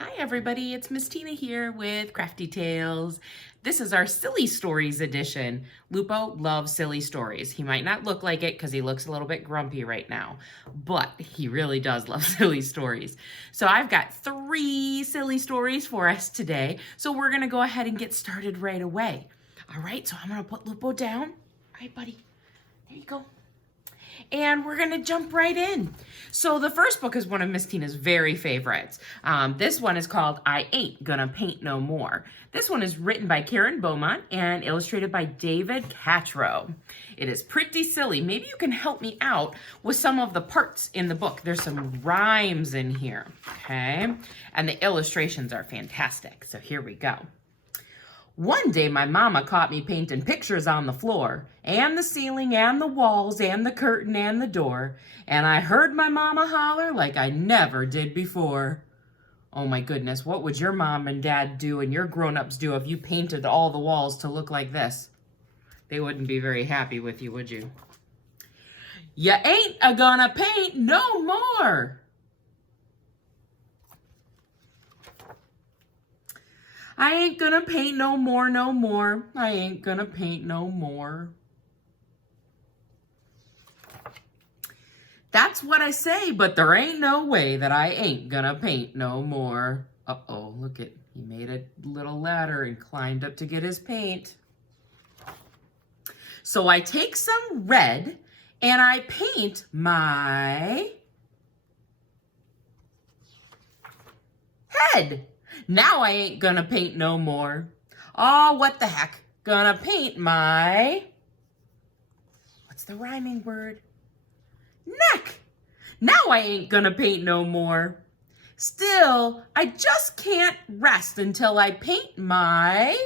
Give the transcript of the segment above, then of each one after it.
Hi everybody, it's Miss Tina here with Crafty Tales. This is our Silly Stories edition. Lupo loves silly stories. He might not look like it because he looks a little bit grumpy right now, but he really does love silly stories. So I've got 3 silly stories for us today, so we're going to go ahead and get started right away. All right, so I'm going to put Lupo down. All right, buddy, there you go. And we're gonna jump right in. So the first book is one of Miss Tina's very favorites. This one is called I Ain't Gonna Paint No More. This one is written by Karen Beaumont and illustrated by David Catrow. It is pretty silly. Maybe you can help me out with some of the parts in the book. There's some rhymes in here, okay? And the illustrations are fantastic. So here we go. One day my mama caught me painting pictures on the floor, and the ceiling, and the walls, and the curtain, and the door, and I heard my mama holler like I never did before. Oh my goodness, what would your mom and dad do and your grown-ups do if you painted all the walls to look like this? They wouldn't be very happy with you, would you? You ain't a-gonna paint no more. I ain't gonna paint no more, no more. I ain't gonna paint no more. That's what I say, but there ain't no way that I ain't gonna paint no more. Uh-oh, look at, he made a little ladder and climbed up to get his paint. So I take some red and I paint my head. Now I ain't gonna paint no more. Oh, what the heck? Gonna paint my, what's the rhyming word? Neck. Now I ain't gonna paint no more. Still, I just can't rest until I paint my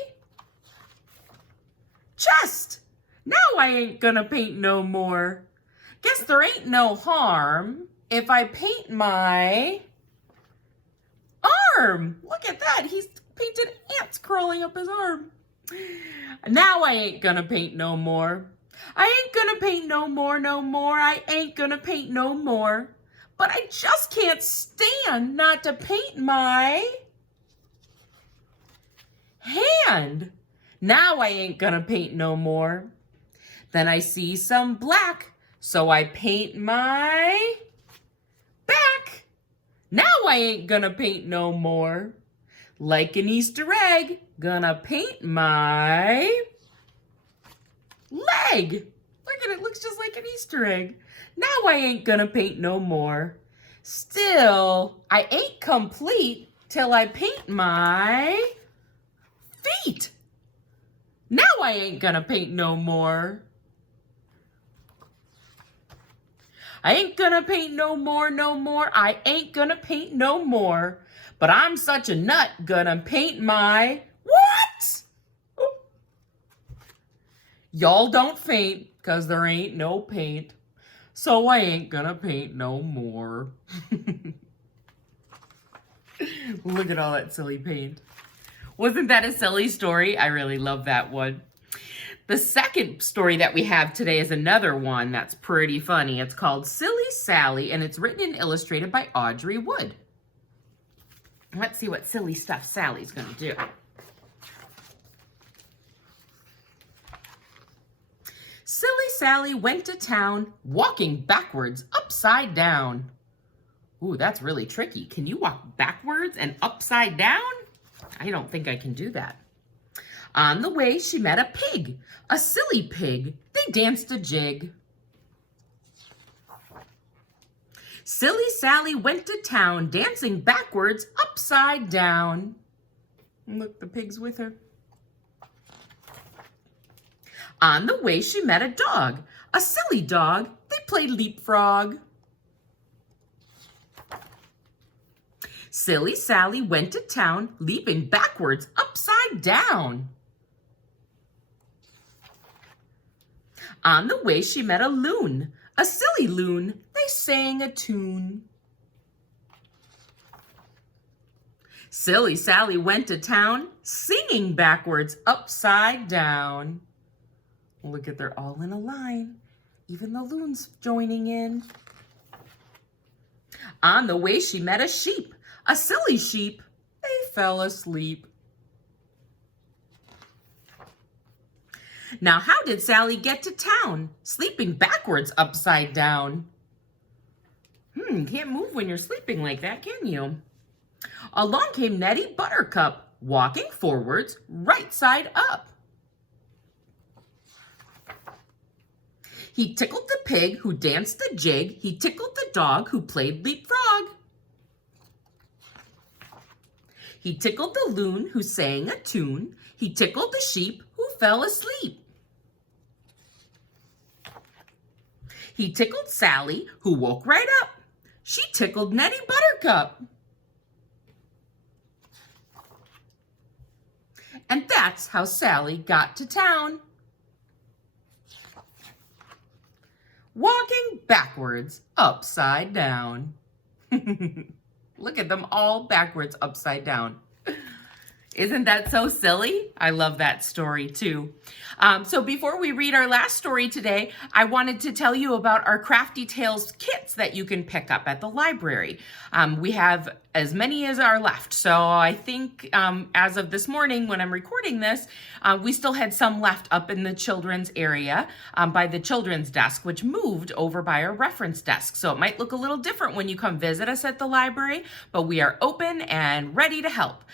chest. Now I ain't gonna paint no more. Guess there ain't no harm if I paint my arm. Look at that. He's painted ants crawling up his arm. Now I ain't gonna paint no more. I ain't gonna paint no more, no more. I ain't gonna paint no more. But I just can't stand not to paint my hand. Now I ain't gonna paint no more. Then I see some black, so I paint my back. Now I ain't gonna paint no more. Like an Easter egg, gonna paint my leg. Look at it, looks just like an Easter egg. Now I ain't gonna paint no more. Still, I ain't complete till I paint my feet. Now I ain't gonna paint no more. I ain't gonna paint no more, no more. I ain't gonna paint no more. But I'm such a nut, gonna paint my what? Y'all don't faint, cause there ain't no paint. So I ain't gonna paint no more. Look at all that silly paint. Wasn't that a silly story? I really love that one. The second story that we have today is another one that's pretty funny. It's called Silly Sally, and it's written and illustrated by Audrey Wood. Let's see what silly stuff Sally's going to do. Silly Sally went to town, walking backwards, upside down. Ooh, that's really tricky. Can you walk backwards and upside down? I don't think I can do that. On the way, she met a pig, a silly pig. They danced a jig. Silly Sally went to town, dancing backwards, upside down. Look, the pig's with her. On the way, she met a dog, a silly dog. They played leapfrog. Silly Sally went to town, leaping backwards, upside down. On the way, she met a loon, a silly loon. They sang a tune. Silly Sally went to town, singing backwards, upside down. Look at, they're all in a line. Even the loon's joining in. On the way, she met a sheep, a silly sheep. fell asleep. Now, how did Sally get to town? Sleeping backwards upside down. Can't move when you're sleeping like that, can you? Along came Nettie Buttercup, walking forwards, right side up. He tickled the pig who danced the jig. He tickled the dog who played leapfrog. He tickled the loon who sang a tune. He tickled the sheep who fell asleep. He tickled Sally who woke right up. She tickled Nettie Buttercup. And that's how Sally got to town. Walking backwards, upside down. Look at them all backwards, upside down. Isn't that so silly? I love that story too. So before we read our last story today, I wanted to tell you about our Crafty Tales kits that you can pick up at the library. We have as many as are left. So I think as of this morning when I'm recording this, we still had some left up in the children's area by the children's desk, which moved over by our reference desk. So it might look a little different when you come visit us at the library, but we are open and ready to help.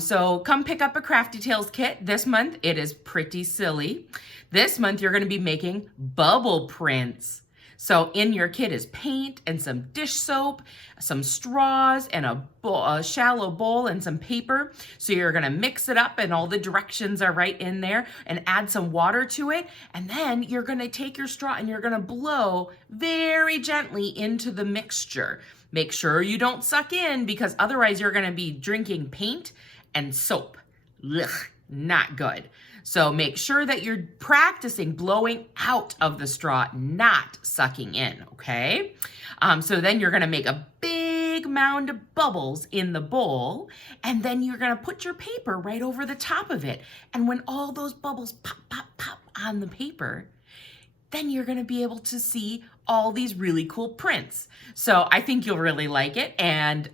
So come pick up a Crafty Tales kit. This month it is pretty silly. This month you're going to be making bubble prints. So in your kit is paint and some dish soap, some straws, and a shallow bowl and some paper. So you're gonna mix it up and all the directions are right in there and add some water to it. And then you're gonna take your straw and you're gonna blow very gently into the mixture. Make sure you don't suck in because otherwise you're gonna be drinking paint and soap. Ugh, not good. So make sure that you're practicing blowing out of the straw, not sucking in, okay? So then you're gonna make a big mound of bubbles in the bowl, and then you're gonna put your paper right over the top of it. And when all those bubbles pop, pop, pop on the paper, then you're gonna be able to see all these really cool prints. So I think you'll really like it, and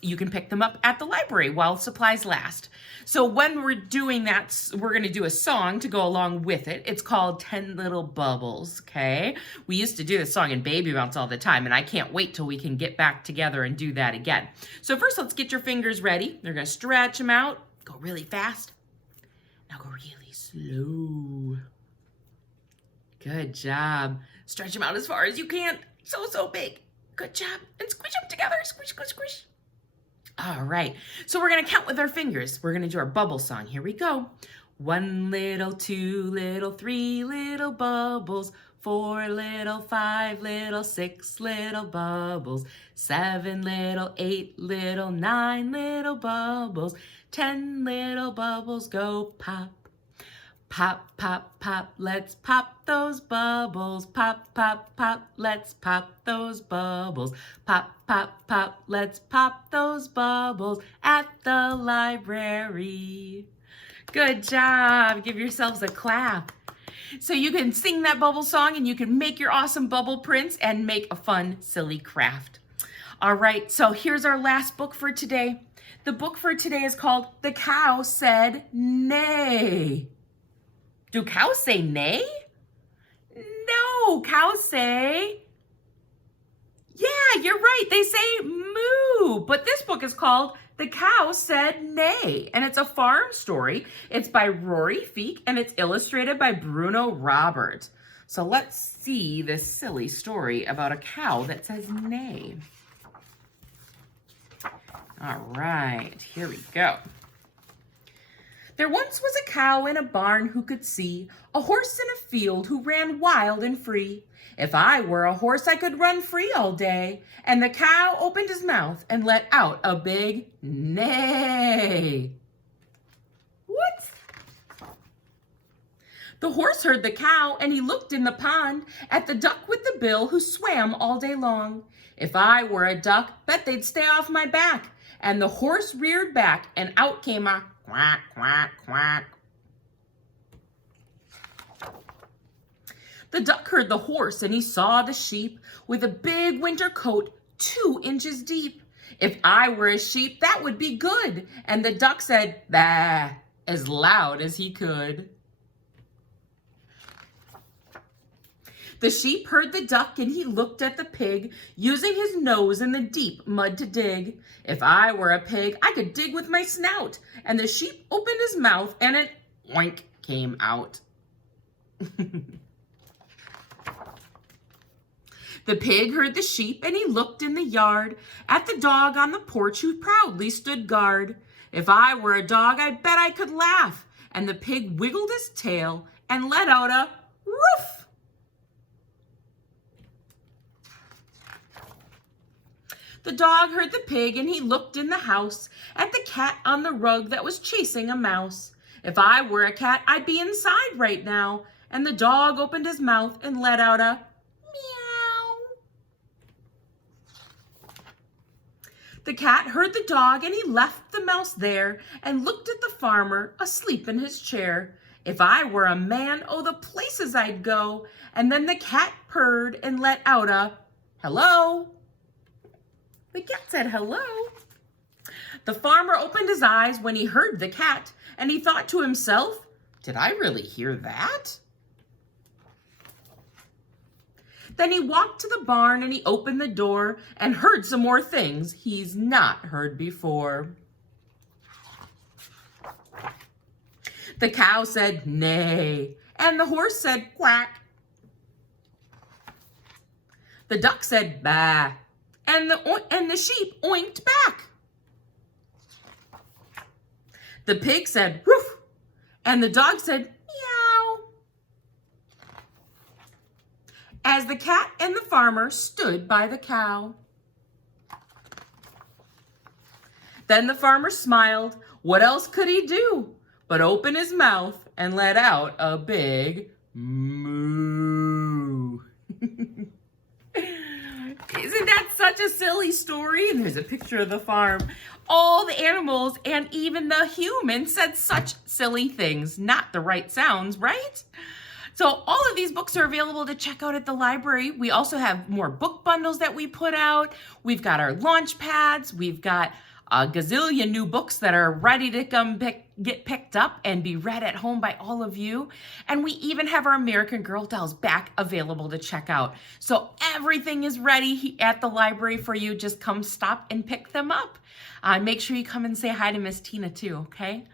you can pick them up at the library while supplies last. So when we're doing that, we're gonna do a song to go along with it. It's called 10 Little Bubbles, okay? We used to do this song in Baby Bounce all the time, and I can't wait till we can get back together and do that again. So first, let's get your fingers ready. You're gonna stretch them out, go really fast. Now go really slow. Good job. Stretch them out as far as you can. So big. Good job. And squish them together. Squish, squish, squish. All right. So we're going to count with our fingers. We're going to do our bubble song. Here we go. 1 little, 2 little, 3 little bubbles. 4 little, 5 little, 6 little bubbles. 7 little, 8 little, 9 little bubbles. 10 little bubbles go pop. Pop, pop, pop, let's pop those bubbles. Pop, pop, pop, let's pop those bubbles. Pop, pop, pop, let's pop those bubbles at the library. Good job. Give yourselves a clap. So you can sing that bubble song and you can make your awesome bubble prints and make a fun, silly craft. All right, so here's our last book for today. The book for today is called The Cow Said Nay. Do cows say nay? No, cows say, yeah, you're right. They say moo. But this book is called The Cow Said Nay, and it's a farm story. It's by Rory Feek, and it's illustrated by Bruno Roberts. So let's see this silly story about a cow that says nay. All right, here we go. There once was a cow in a barn who could see, a horse in a field who ran wild and free. If I were a horse, I could run free all day. And the cow opened his mouth and let out a big neigh. What? The horse heard the cow and he looked in the pond at the duck with the bill who swam all day long. If I were a duck, bet they'd stay off my back. And the horse reared back and out came a quack, quack, quack. The duck heard the horse and he saw the sheep with a big winter coat 2 inches deep. If I were a sheep, that would be good. And the duck said, bah, as loud as he could. The sheep heard the duck and he looked at the pig, using his nose in the deep mud to dig. If I were a pig, I could dig with my snout. And the sheep opened his mouth and an oink came out. The pig heard the sheep and he looked in the yard at the dog on the porch who proudly stood guard. If I were a dog, I bet I could laugh. And the pig wiggled his tail and let out a roof. The dog heard the pig and he looked in the house at the cat on the rug that was chasing a mouse. If I were a cat, I'd be inside right now. And the dog opened his mouth and let out a meow. The cat heard the dog and he left the mouse there and looked at the farmer asleep in his chair. If I were a man, oh, the places I'd go. And then the cat purred and let out a hello. The cat said hello. The farmer opened his eyes when he heard the cat, and he thought to himself, did I really hear that? Then he walked to the barn and he opened the door and heard some more things he's not heard before. The cow said neigh, and the horse said quack. The duck said bah, and the sheep oinked back. The pig said woof, and the dog said meow. As the cat and the farmer stood by the cow. Then the farmer smiled. What else could he do but open his mouth and let out a big moo? Isn't that such a silly story? And there's a picture of the farm. All the animals and even the humans said such silly things, not the right sounds, right? So all of these books are available to check out at the library. We also have more book bundles that we put out. We've got our launch pads. We've got a gazillion new books that are ready to get picked up and be read at home by all of you. And we even have our American Girl dolls back available to check out. So everything is ready at the library for you. Just come stop and pick them up. Make sure you come and say hi to Miss Tina too, okay?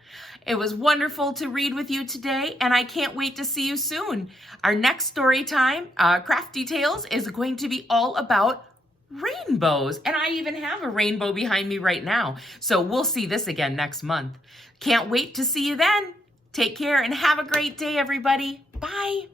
It was wonderful to read with you today, and I can't wait to see you soon. Our next story time, Crafty Tales, is going to be all about rainbows. And I even have a rainbow behind me right now. So we'll see this again next month. Can't wait to see you then. Take care and have a great day, everybody. Bye.